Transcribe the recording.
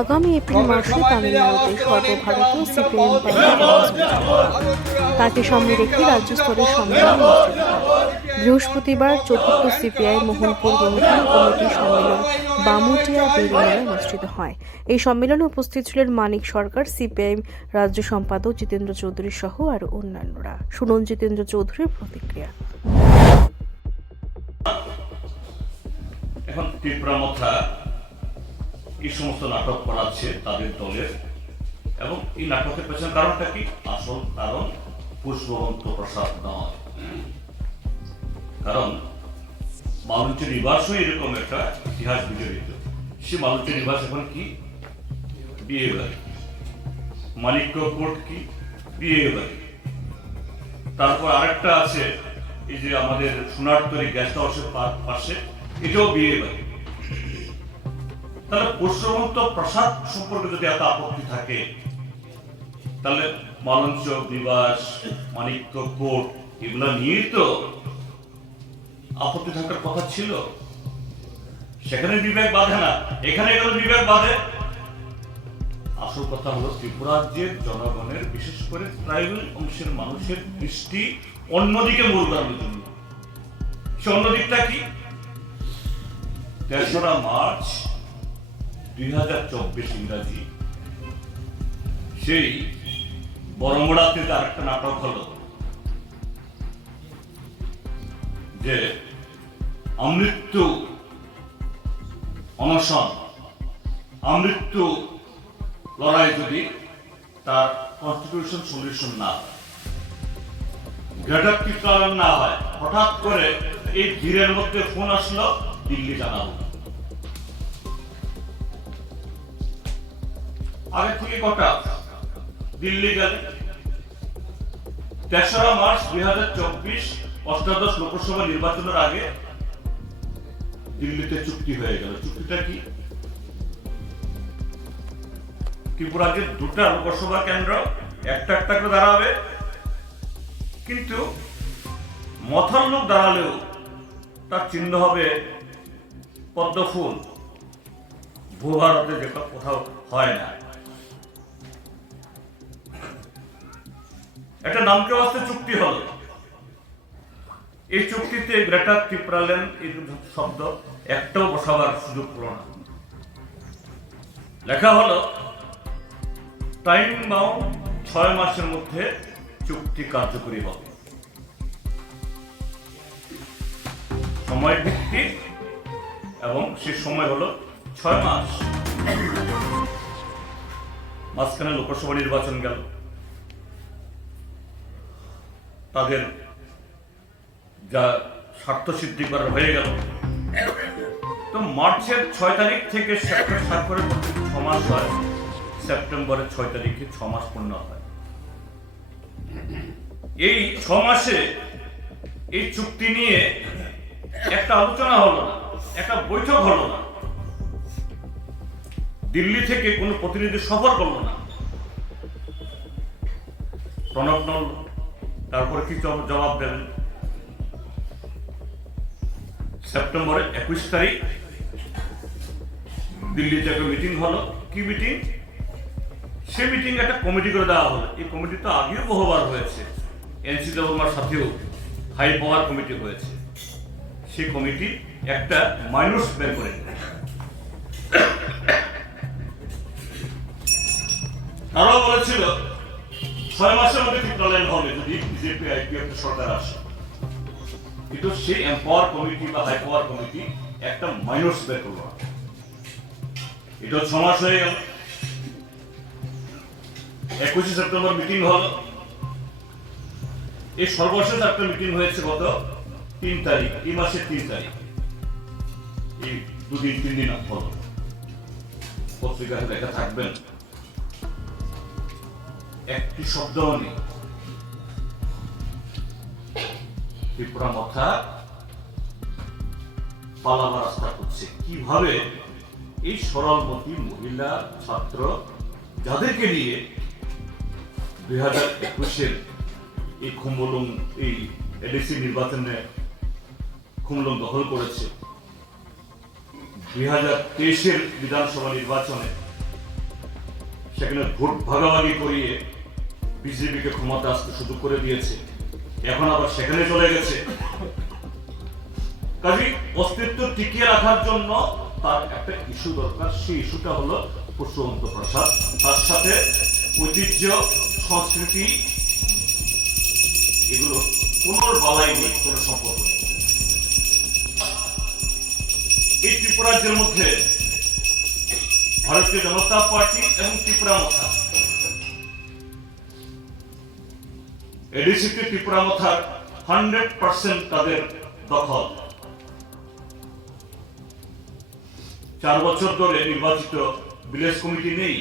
আগামী এপ্রিল মাসে তামিলনাড়ুতে সর্বভারতীয় সিপিআইএম তাকে সামনে রেখে রাজ্য স্তরের সম্মেলন অনুষ্ঠিত হয়। বৃহস্পতিবার চতুর্থ সিপিআই মোহনপুর গণতন্ত্র কমিটির সম্মেলন বামুটিয়া বেলুনিয়ায় অনুষ্ঠিত হয়। এই সম্মেলনে উপস্থিত ছিলেন মানিক সরকার, সিপিআইএম রাজ্য সম্পাদক জিতেন্দ্র চৌধুরী সহ আরো অন্যান্যরা। শুনুন জিতেন্দ্র চৌধুরীর প্রতিক্রিয়া। এখন ত্রিপুরা মথা এই সমস্ত নাটক করাচ্ছে তাদের দলের, এবং এই নাটকের পেছনে কারণটা কি? আসল কারণ পুষ্পবন্ত প্রসাদ নয়, কারণ মালঞ্চের নিবাসও এরকম একটা ইতিহাস বিজড়িত। সে মালঞ্চের নিবাস এখন কি? বিয়ে বাড়ি। মানিক্য কোর্ট কি? বিয়ে বাড়ি। তারপর আরেকটা আছে এই যে আমাদের সোনারতরী গেস্ট হাউসের পাশে, এটাও বিয়ে বাড়ি। তাহলে পুষ্পবন্ত প্রসাদ সম্পর্কে যদি এত আপত্তি থাকে, তাহলে মালঞ্চ নিবাস, মানিক্য কোর্ট এগুলা নিয়েই তো আপত্তি থাকার কথা ছিল। সেখানে বিবেক বাঁধে না, এখানে গেল বিবেক বাঁধে। আসল কথা হলো ত্রিপুরা রাজ্যের জনগণের, বিশেষ করে ট্রাইবাল অংশের মানুষের দৃষ্টি অন্যদিকে মূল করার জন্য। সে অন্যদিকটা কি? ৩রা মার্চ ২০২৪ ইংরাজি সেই বরমড়াতে আরেকটা নাটক হলো যে আমৃত্যু অনশন, আমৃত্যু লড়াই যদি তার কনস্টিটিউশন সলিউশন না হয়, গ্রেটার না হয়, হঠাৎ করে এই ভিড়ের মধ্যে ফোন আসলো দিল্লি জানাবো। আগে থেকে কটা দিল্লি গেলে ৩রা মার্চ ২০২৪ অষ্টাদশ লোকসভা নির্বাচনের আগে দিল্লিতে চুক্তি হয়ে গেল। চুক্তিটা কি? ত্রিপুরাকে 2টা লোকসভা কেন্দ্র একটা একটা করে দাঁড়াবে, কিন্তু মথার লোক দাঁড়ালেও তার চিহ্ন হবে পদ্মফুল। ভূভারতে যেটা কোথাও হয় না। একটা নামকে বাস্তে চুক্তি হল। এই চুক্তিতে গ্রেটার ত্রিপুরাল্যান্ড এই শব্দ একটাও বসাবার সুযোগ হল না। লেখা হলো টাইম বাউন্ড, 6 মাসের মধ্যে চুক্তি কার্যকরী হবে। সময় ভিত্তিক, এবং সে সময় হলো 6 মাস। মাঝখানে লোকসভা নির্বাচন গেল, তাদের যা স্বার্থ সিদ্ধি করার হয়ে গেল। তো মার্চের 6 তারিখ থেকে স্বাক্ষরের 6 মাস হয়, সেপ্টেম্বরের 6 তারিখে 6 মাস পূর্ণ হয়। এই 6 মাসে এই চুক্তি নিয়ে একটা আলোচনা হলো না, একটা বৈঠক হলো না, দিল্লি থেকে কোনো প্রতিনিধি সফর করলো না। প্রণব নল তারপরে কি জবাব দেবেন? সেপ্টেম্বরের 21 তারিখ দিল্লিতে একটা মিটিং হলো। কি মিটিং? সে মিটিং একটা কমিটি করে দেওয়া হলো। এই কমিটি তো আগেও বহুবার হয়েছে, এনসি দেববর্মার সাথেও হাই পাওয়ার কমিটি হয়েছে। সেই কমিটি একটা মাইনস বের করে তারাও বলেছিল 6 মাসের মধ্যে ত্রিপুরাল্যান্ড হবে যদি বিজেপি আইপিএফ সরকার আসে। কিন্তু সেই এম্পাওয়ার কমিটি বা হাই পাওয়ার কমিটি একটা মাইনস বের করলো। এটা 6 মাস হয়ে গেল। 21 সেপ্টেম্বর মিটিং হলো। এই সর্বশেষ একটা মিটিং হয়েছে গত 3 তারিখ, এই মাসের 3 তারিখ। এই 2-3 দিন হলো। পত্রিকাতে লেখা থাকবেন, একটি শব্দ নেই। ত্রিপুরা মথা পালাবার রাস্তা করছে। কিভাবে এই সরলমতি মহিলা ছাত্র, যাদেরকে নিয়ে 2021-এর এই খুমলুং, এই এডিসি নির্বাচনে খুমলুং দখল করেছে, 2023-এর বিধানসভা নির্বাচনে সেখানে ভোট ভাগাভাগি করিয়ে বিজেপিকে ক্ষমতা আসতে শুরু করে দিয়েছে, এখন আবার সেখানে চলে গেছে। কাজে অস্তিত্ব টিকিয়ে রাখার জন্য তার একটা ইস্যু দরকার, সেই ইস্যুটা হলো পশু অন্তঃপ্রসাদ, তার সাথে ঐতিহ্য, সংস্কৃতি, এগুলো কোনো বালাই নেই, কোনো সম্পর্ক নেই। এই ত্রিপুরা রাজ্যের মধ্যে ভারতীয় জনতা পার্টি এবং ত্রিপুরা মথা, এডিসিপি ত্রিপুরা মথার 100% তাদের দখল। 4 বছর ধরে নির্বাচিত ভিলেজ কমিটি নেই।